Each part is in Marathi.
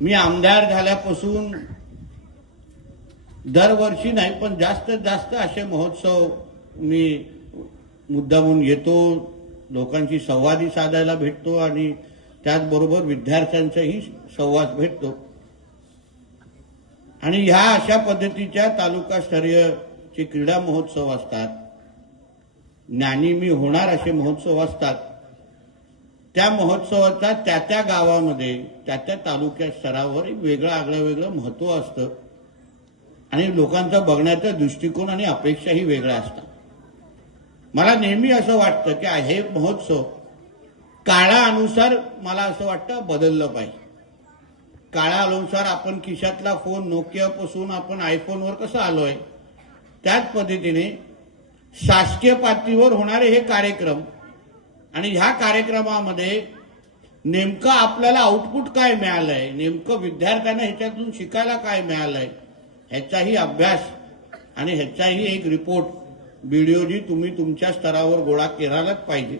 मी आमदार झाल्यापासून दरवर्षी नाही पण जास्तीत जास्त असे महोत्सव मी मुद्दामून येतो लोकांशी संवादी साधायला भेटतो आणि त्याचबरोबर विद्यार्थ्यांचाही संवाद भेटतो. आणि ह्या अशा पद्धतीच्या तालुकास्तरीयचे क्रीडा महोत्सव असतात. ज्ञानी मी होणार असे महोत्सव असतात. त्या महोत्सवाचा त्या त्या गावामध्ये त्या त्या तालुक्या स्तरावर एक वेगळं आगळं वेगळं महत्त्व असतं. आणि लोकांचा बघण्याचा दृष्टिकोन आणि अपेक्षाही वेगळ्या असतात. मला नेहमी असं वाटतं की हे महोत्सव काळानुसार मला असं वाटतं बदललं पाहिजे. काळानुसार आपण खिशातला फोन नोकियापासून आपण आयफोनवर कसं आलोय त्याच पद्धतीने शासकीय पातळीवर होणारे हे कार्यक्रम आणि ह्या कार्यक्रमामध्ये नेमकं आपल्याला आउटपुट काय मिळालंय नेमकं विद्यार्थ्यांना ह्याच्यातून शिकायला काय मिळालंय ह्याचाही अभ्यास आणि ह्याचाही एक रिपोर्ट बीडीओजी तुम्ही तुमच्या स्तरावर गोळा केलाच पाहिजे.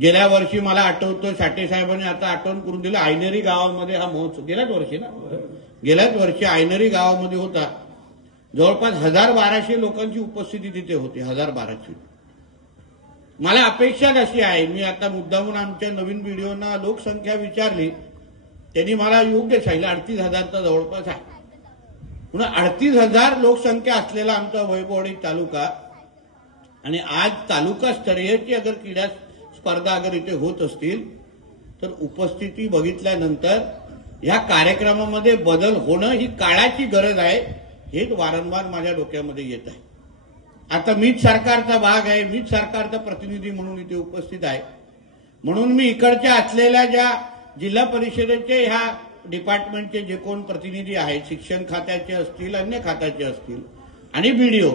गेल्या वर्षी मला आठवतो साठे साहेबांनी आता आठवण करून दिलं आयनरी गावामध्ये हा महोत्सव गेल्याच वर्षी ना? गेल्याच वर्षी आयनरी गावामध्ये होता. जवळपास हजार बाराशे लोकांची उपस्थिती तिथे होती हजार बाराशे. मला अपेक्षा कशी आहे मी आता मुद्दामून आमच्या नवीन व्हिडिओना लोकसंख्या विचारली त्यांनी मला योग्य सांगितलं अडतीस हजारचा जवळपास आहे. म्हणून अडतीस हजार लोकसंख्या असलेला आमचा वैभववाडी तालुका. आणि आज तालुका स्तरीयची अगर क्रीडा स्पर्धा अगर इथे होत असतील तर उपस्थिती बघितल्यानंतर ह्या कार्यक्रमामध्ये बदल होणं ही काळाची गरज आहे हेच वारंवार माझ्या डोक्यामध्ये येत आहे. आता मीच सरकारचा भाग आहे मीच सरकारचा प्रतिनिधी म्हणून इथे उपस्थित आहे. म्हणून मी इकडच्या असलेल्या ज्या जिल्हा परिषदेचे ह्या डिपार्टमेंटचे जे कोण प्रतिनिधी आहेत शिक्षण खात्याचे असतील अन्य खात्याचे असतील आणि बीडीओ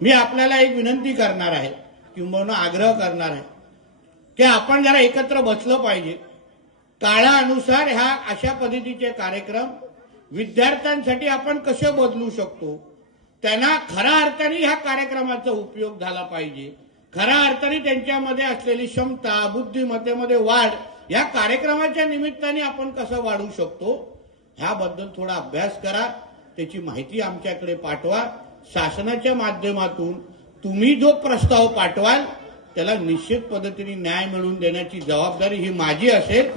मी आपल्याला एक विनंती करणार आहे किंबहुना आग्रह करणार आहे की आपण जरा एकत्र बसलं पाहिजे. काळानुसार ह्या अशा पद्धतीचे कार्यक्रम विद्यार्थ्यांसाठी आपण कसे बदलू शकतो? त्यांना खऱ्या अर्थाने ह्या कार्यक्रमाचा उपयोग झाला पाहिजे. खऱ्या अर्थाने त्यांच्यामध्ये असलेली क्षमता बुद्धिमत्तेमध्ये वाढ या कार्यक्रमाच्या निमित्ताने आपण कसं वाढवू शकतो ह्याबद्दल थोडा अभ्यास करा त्याची माहिती आमच्याकडे पाठवा. शासनाच्या माध्यमातून तुम्ही जो प्रस्ताव पाठवाल त्याला निश्चित पद्धतीने न्याय मिळवून देण्याची जबाबदारी ही माझी असेल.